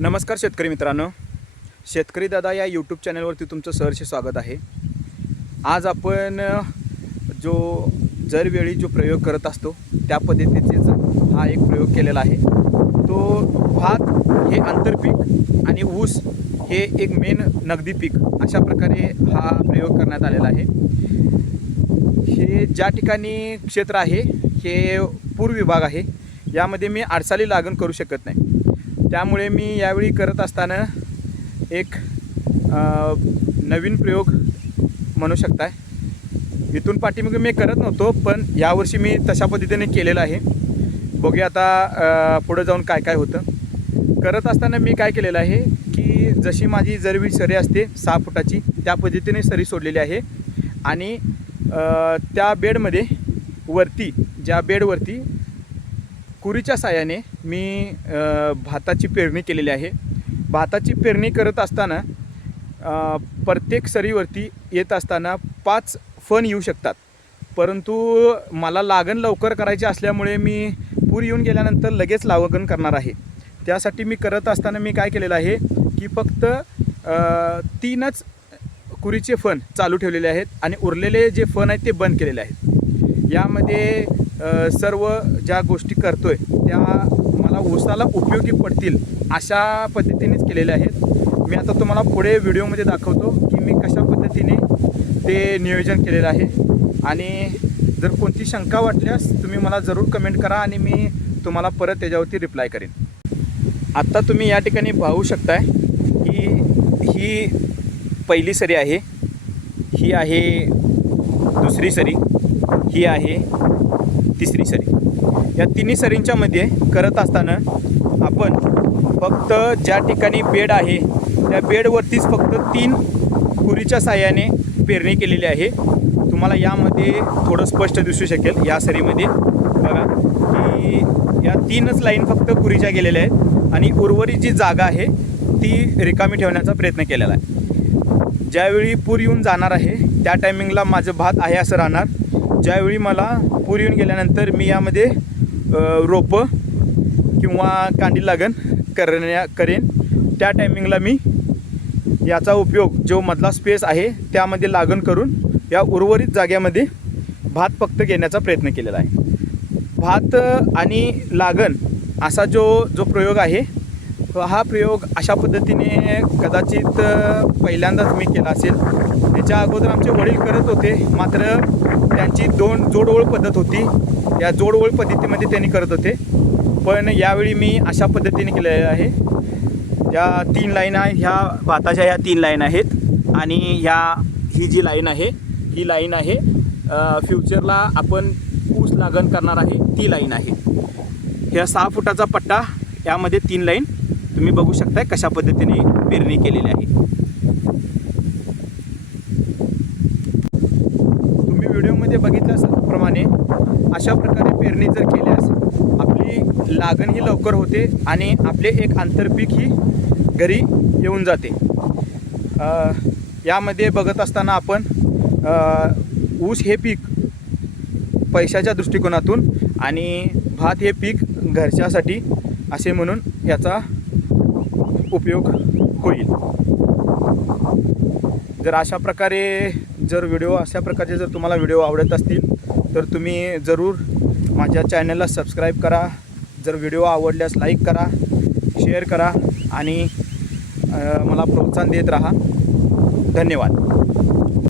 नमस्कार शेतकरी मित्रांनो, शेतकरी दादा या यूट्यूब चॅनलवरती तुमचं सहर्ष स्वागत आहे। आज आपण दरवेळी जो प्रयोग करत असतो त्या पद्धतीचा हा एक प्रयोग केलेला आहे। तो भात हे आंतरपीक आणि ऊस हे एक मेन नगदी पीक अशा प्रकारे हा प्रयोग करण्यात आलेला आहे। हे ज्या ठिकाणी क्षेत्र आहे हे पूर्व विभाग आहे, यामध्ये मी आडसाली लागण करू शकत नाही। त्यामुळे मी यावेळी करत असताना एक नवीन प्रयोग म्हणू शकताय। इथून पाठीमागे मी करत नव्हतो, पण यावर्षी मी तशा पद्धतीने केलेलं आहे। बघूया आता पुढे जाऊन काय काय होतं। करत असताना मी काय केलेलं आहे की जशी माझी जरवी सरी असते 6 फुटाची त्या पद्धतीने सरी सोडलेली आहे आणि त्या बेडमध्ये वरती ज्या बेडवरती कुरीच्या साहाय्याने मी भाताची पेरणी केलेली आहे। भाताची पेरणी करत असताना प्रत्येक सरीवरती येत असताना 5 फण येऊ शकतात, परंतु मला लागण लवकर करायची असल्यामुळे मी पूर येऊन गेल्यानंतर लगेच लागण करणार आहे। त्यासाठी मी करत असताना मी काय केलेलं आहे की फक्त 3च कुरीचे फण चालू ठेवलेले आहेत आणि उरलेले जे फण आहेत ते बंद केलेले आहेत। यामध्ये सर्व ज्या गोष्टी करतोय त्या मला ऊसाला उपयोगी पडतील अशा पद्धतीनेच केलेल्या आहेत। मी आता तुम्हाला पुढे व्हिडिओमध्ये दाखवतो की मी कशा पद्धतीने ते नियोजन केलेलं आहे। आणि जर कोणती शंका वाटल्यास तुम्ही मला जरूर कमेंट करा आणि मी तुम्हाला परत त्याच्यावरती रिप्लाय करेन। आत्ता तुम्ही या ठिकाणी पाहू शकताय की ही पहिली सरी आहे, ही आहे दुसरी सरी, ही आहे तिसरी सरी। या तिन्ही सरींच्या मध्ये करत असताना आपण फक्त ज्या ठिकाणी बेड आहे त्या बेडवरतीच फक्त 3 कुरीच्या साहाय्याने पेरणी केलेली आहे। तुम्हाला यामध्ये थोडं स्पष्ट दिसू शकेल। या सरीमध्ये बघा की या 3च लाईन फक्त कुरीच्या गेलेल्या आहेत आणि उर्वरित जी जागा आहे ती रिकामी ठेवण्याचा प्रयत्न केलेला आहे। ज्यावेळी पूर येऊन जाणार आहे त्या टायमिंगला माझं भात आहे असं राहणार। ज्यावेळी मला पूर येऊन गेल्यानंतर मी यामध्ये रोपं किंवा कांडी लागण करेन, त्या टायमिंगला मी याचा उपयोग जो मधला स्पेस आहे त्यामध्ये लागण करून या उर्वरित जाग्यामध्ये भात फक्त घेण्याचा प्रयत्न केलेला आहे। भात आणि लागण असा जो प्रयोग आहे हा प्रयोग अशा पद्धतीने कदाचित पहिल्यांदाच मी केला असेल। याच्या अगोदर आमचे वडील करत होते, मात्र त्यांची 2 जोडओळ पद्धत होती। या जोडओळ पद्धतीमध्ये त्यांनी करत होते, पण यावेळी मी अशा पद्धतीने केलेलं आहे। या 3 लाईन आहे, ह्या भाताच्या ह्या 3 लाईन आहेत आणि ही जी लाईन आहे ही लाईन आहे फ्युचरला आपण ऊस लागण करणार आहे ती लाईन आहे। ह्या 6 फुटाचा पट्टा, यामध्ये 3 लाईन तुम्ही बघू शकताय कशा पद्धतीने पेरणी केलेली आहे। तुम्ही व्हिडिओमध्ये बघितल्याप्रमाणे अशा प्रकारे पेरणी जर केल्यास आपली लागण ही लवकर होते आणि आपले एक आंतरपीक ही घरी येऊन जाते। यामध्ये बघत असताना आपण ऊस हे पीक पैशाच्या दृष्टिकोनातून आणि भात हे पीक घरच्यासाठी असे म्हणून याचा उपयोग होईल। जर अशा प्रकारे जर तुम्हाला व्हिडिओ आवडत असतील तर तुम्ही जरूर माझ्या चॅनलला सबस्क्राईब करा। जर व्हिडिओ आवडल्यास लाईक करा, शेअर करा आणि मला प्रोत्साहन देत राहा। धन्यवाद।